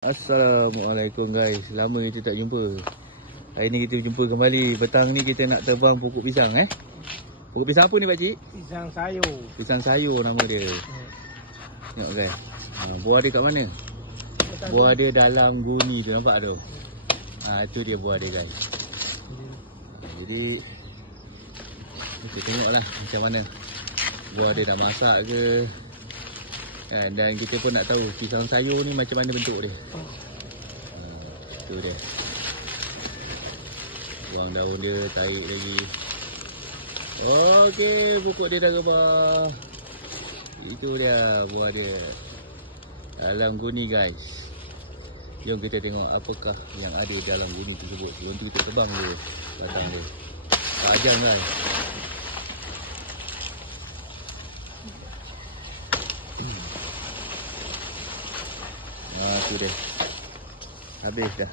Assalamualaikum guys. Lama kita tak jumpa. Hari ni kita jumpa kembali. Petang ni kita nak terbang pokok pisang Pokok pisang apa ni pakcik? Pisang sayur. Pisang sayur nama dia. Tengok guys. Buah dia kat mana? Buah dia dalam guni tu, nampak tu? Tu dia buah dia guys. Jadi kita tengoklah macam mana. Buah dia dah masak ke? Dan kita pun nak tahu pisang sayur ni macam mana bentuk dia. Tu dia. Buang daun dia, tarik lagi. Okey, pokok dia dah rebah. Itu dia buah dia. Dalam guni guys. Jom kita tengok apakah yang ada dalam guni tersebut. Sebelum tu kita tebang dulu batang dia. Tajam guys. Tu dia. Habis dah.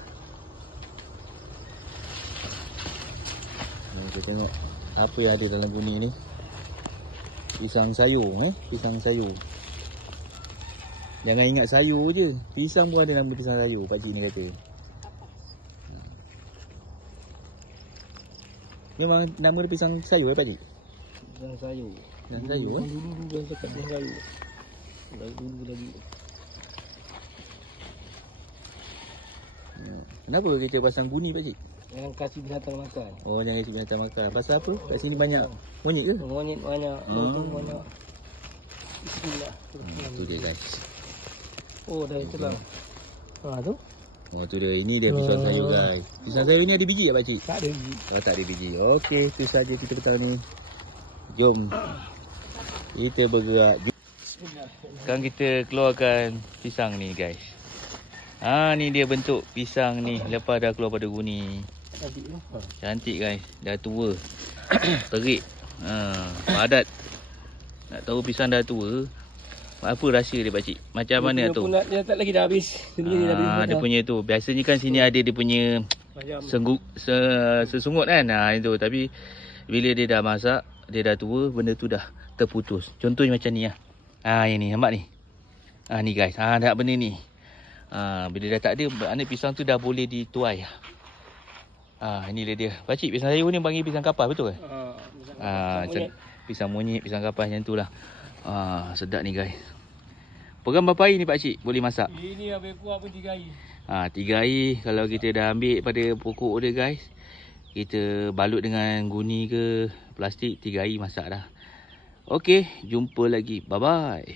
Kita tengok apa yang ada dalam guni ni. Pisang sayur, pisang sayur. Jangan ingat sayur je. Pisang pun ada nama pisang sayur, pakcik ni kata. Memang nama dia pisang sayur pakcik? Pisang sayur. Pisang sayur Dulu kan cakap pisang sayur. Dulu lagi. Kenapa kita pasang guni pakcik? Jangan kasih binatang makan. Oh, jangan kasih binatang makan. Pasal apa? Kat sini banyak monyet ke? Monyet banyak, lubang banyak. Bismillah. Tu dia guys. Oh, dah itulah. Tu. Oh, tu dia. Ini dia pisang sayur guys. Pisang sayur ni ada biji tak pakcik? Tak ada biji. Tak ada biji. Okey, itu saja kita petang ni. Jom kita bergerak. Sekarang kita keluarkan pisang ni guys. Ni dia bentuk pisang ni lepas dah keluar pada guni. Cantik guys. Dah tua. Terik. Padat. Nak tahu pisang dah tua, apa rahsia dia pakcik? Macam mana tu? Dia tak lagi dah habis. Dia punya tu. Biasanya kan sini ada dia punya sesungut kan. Itu. Tapi bila dia dah masak, dia dah tua, benda tu dah terputus. Contohnya macam ni yang ni, nampak ni? Ni guys. Dah benda ni. Bila dah tak ada, anak pisang tu dah boleh dituai. Inilah dia. Pakcik, pisang sayur ni panggil pisang kapas, betul ke? Pisang monyet, pisang kapas macam tu lah. Sedap ni guys. Program berapa hari ni pakcik boleh masak? Ini habis kuah pun 3 hari. 3 hari. Kalau kita dah ambil pada pokok dia guys, kita balut dengan guni ke plastik, 3 hari masak dah. Okey, jumpa lagi. Bye bye.